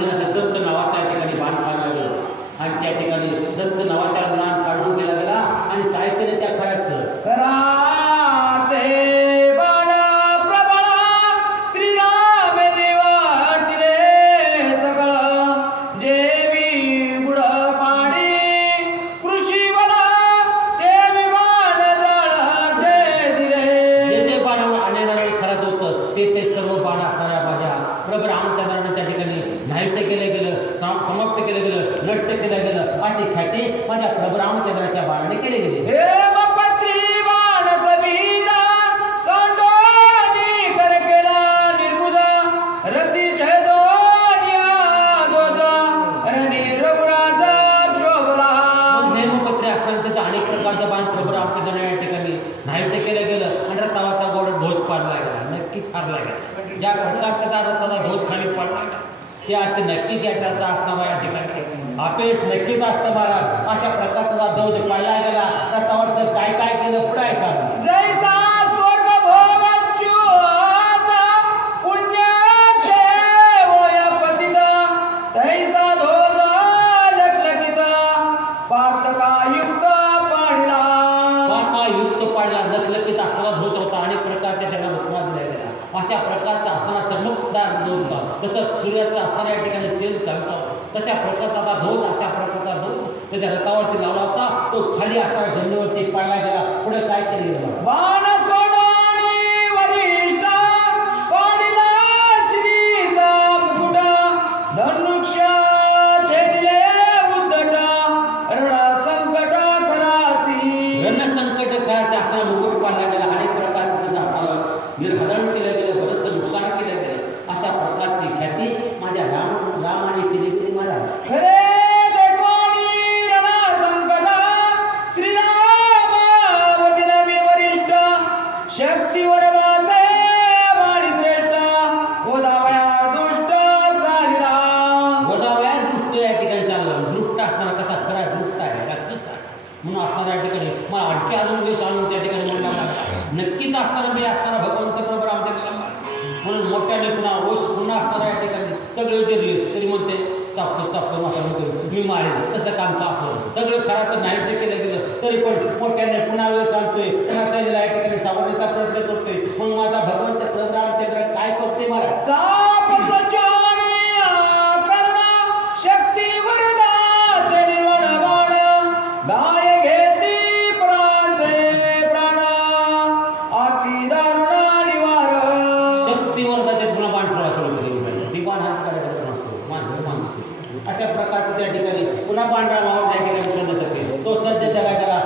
जणांचा दत्त नावा त्या ठिकाणी बाण काढला गेला. आणि त्या ठिकाणी दत्त नावाचा बाण काढून गेला गेला आणि काय केलं त्या खऱ्याचं ते ते समाप्त केलं गेलं नष्ट केलं गेलं अशी ख्याती माझ्या प्रभू रामचंद्राच्या बाणाने केली गेला. ज्या प्रकार त्याचा रथाचा ध्वज खाली पडला गेला ते अर्थ नक्कीच या त्याचा असणार या ठिकाणी अपेस नक्कीच असतं महाराज. अशा प्रकारचा ध्वज पाडला गेला. रथावरचं काय काय केलं पुढे ऐका गेला. अशा प्रकारचा असताना चमकदार ध्वज होता तसंच सूर्याचा असताना या ठिकाणी तेल चमकावं. तशा प्रकारचा आता अशा प्रकारचा धोल त्याच्या रथावरती लावला होता. तो खाली असताना जमिनीवरती पडला मला आणखी अजून वेळ आणून त्या ठिकाणी मोठा लागला नक्कीच असताना मी असताना भगवंत बरोबर आमच्या रामचंद्राला म्हणून मोठ्याने पुन्हा ओस पुन्हा असताना या ठिकाणी सगळे विचारले तरी म्हणते चापसं चापसं मासा म्हणते मी मारेन. तसं काम का असं सगळं तर नाहीसं केलं गेलं. तरी पण मोठ्याने पुन्हा वेळ सांगतोय पुन्हा चाललेला या ठिकाणी सावरण्याचा प्रयत्न करतोय. मग माझा सोडून ती